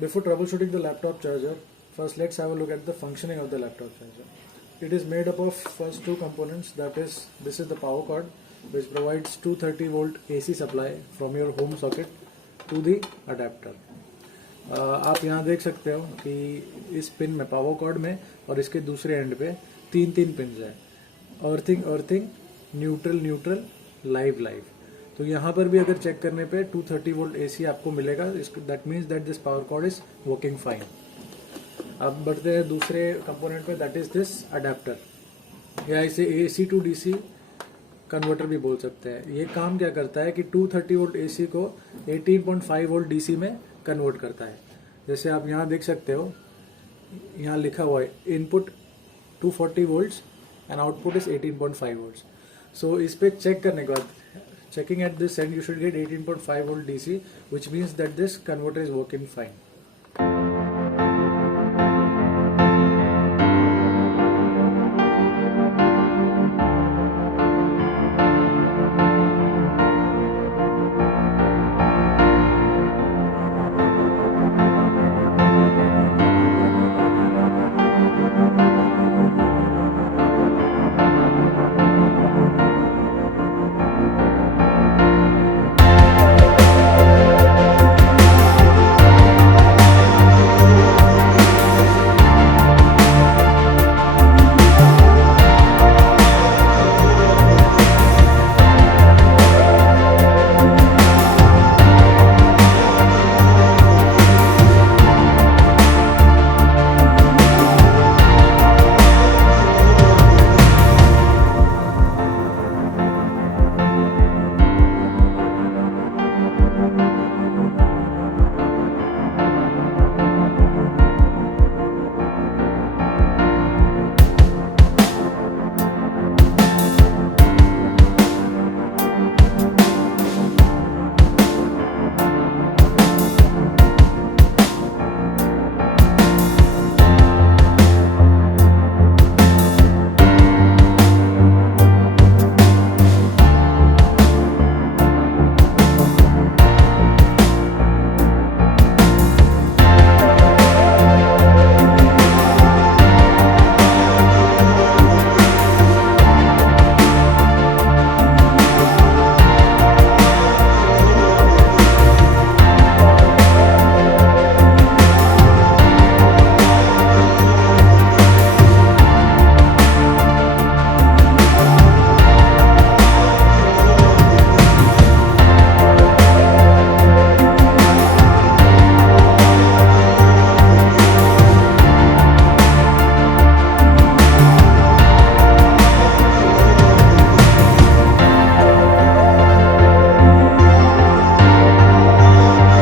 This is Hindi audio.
Before troubleshooting the laptop charger, first let's have a look at the functioning of the laptop charger. It is made up of first two components, that is, this is the power cord which provides 230 volt AC supply from your home socket to the adapter. आप यहाँ देख सकते हो कि इस पिन में, पावर कॉर्ड में और इसके दूसरे एंड पे तीन पिन्स है, अर्थिंग, न्यूट्रल, लाइव. तो यहाँ पर भी अगर चेक करने पे 230 वोल्ट AC आपको मिलेगा. That means that this power cord is working fine. अब बढ़ते हैं दूसरे कंपोनेंट पे, दैट इज दिस अडेप्टर, या इसे AC टू DC कन्वर्टर भी बोल सकते हैं. ये काम क्या करता है कि 230 वोल्ट AC को 18.5 वोल्ट DC में कन्वर्ट करता है. जैसे आप यहाँ देख सकते हो, यहाँ लिखा हुआ है input 240 volts and output is 18.5 volts. So इस पे चेक करने के बाद, checking at this end, you should get 18.5 volt DC, which means that this converter is working fine.